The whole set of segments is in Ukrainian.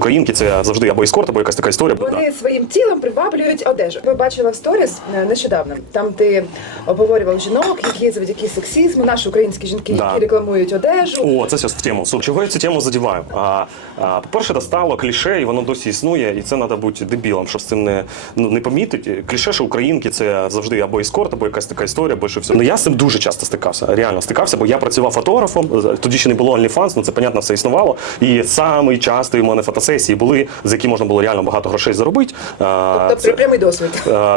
Українки це завжди або ескорт, або якась така історія. Вони своїм тілом приваблюють одежу. Ви бачила в сторіс е, нещодавно. Там ти обговорював жінок, які завдяки сексізму, наші українські жінки, Да. які рекламують одежу. О, це зараз в тему. Слухай, чого я цю тему задіваю? А, а, по-перше, це стало кліше, і воно досі існує, і це треба бути дебілом, щоб з цим не, ну, не помітити. Кліше, що українки це завжди або ескорт, або якась така історія, або що все. Ну я з цим дуже часто стикався. Реально стикався, бо я працював фотографом. Тоді ще не було OnlyFans, ну це понятно, все існувало. І самий частий у мене фотосесії були, за які можна було реально багато грошей заробити. Тобто це- прямий досвід.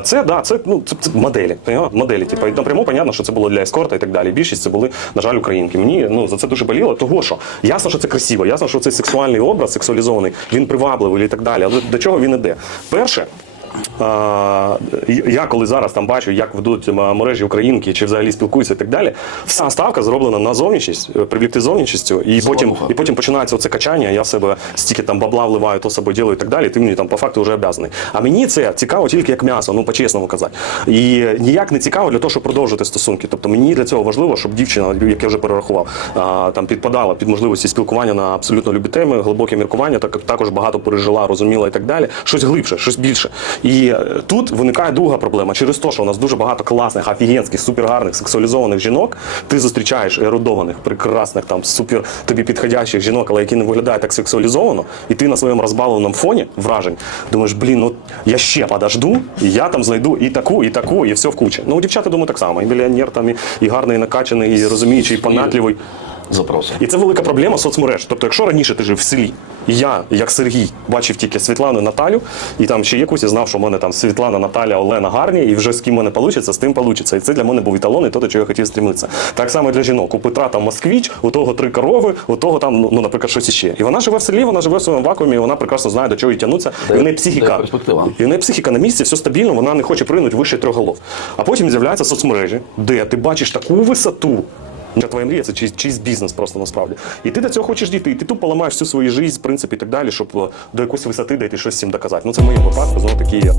Це да, це ну це, це моделі. Моделі, типу, і напряму понятно, що це було для ескорта і так далі. Більшість це були, на жаль, українки. Мені ну за це дуже боліло. Того що ясно, що це красиво, ясно, що цей сексуальний образ, сексуалізований, він привабливий і так далі. Але до чого він іде? Перше. Я коли зараз там бачу, як ведуть мережі українки чи взагалі спілкуються і так далі, вся ставка зроблена на зовнішність, е, привлекти зовнішністю, і потім, Залуха. і потім починається оце качання. Я в себе стільки там бабла вливаю, то собою ділаю і так далі. Ти мені там по факту вже обязаний. А мені це цікаво тільки як м'ясо, ну по-чесному казати. І ніяк не цікаво для того, щоб продовжити стосунки. Тобто мені для цього важливо, щоб дівчина, як я вже перерахував, там підпадала під можливості спілкування на абсолютно любі теми, глибоке міркування, так також багато пережила, розуміла і так далі. Щось глибше, щось більше. І е, тут виникає друга проблема. Через те, що у нас дуже багато класних, офігенських, супергарних, сексуалізованих жінок. Ти зустрічаєш ерудованих, прекрасних, там супер тобі підходящих жінок, але які не виглядають так сексуалізовано, і ти на своєму розбавленому фоні вражень думаєш, блін, ну я ще подожду, і я там знайду і таку, і таку, і все в кучі. Ну, дівчата думаю так само. І мільйонер там, і, і гарний, і накачаний, і розуміючий, і понятливий. Запроси. І це велика проблема соцмереж. Тобто, якщо раніше ти жив в селі, і я, як Сергій, бачив тільки Світлану Наталю, і там ще якусь, я знав, що в мене там Світлана, Наталя, Олена гарні, і вже з ким мене вийде, з тим вийде. І це для мене був еталон, і то, до чого я хотів стрімитися. Так само і для жінок. У Петра там москвіч, у того три корови, у того там, ну, ну, наприклад, щось іще. І вона живе в селі, вона живе в своєму вакуумі, і вона прекрасно знає, до чого їй тягнуться. І в неї психіка. І в неї психіка на місці, все стабільно, вона не хоче пригнути вище трьох голов. А потім з'являються соцмережі, де ти бачиш таку висоту. Це твоя мрія, це чийсь, чийсь бізнес просто насправді. І ти до цього хочеш дійти. І ти тупо ламаєш всю свою життя, принципі, і так далі, щоб е, до якоїсь висоти дійти щось всім доказати. Ну це в моєму випадку, знову таки.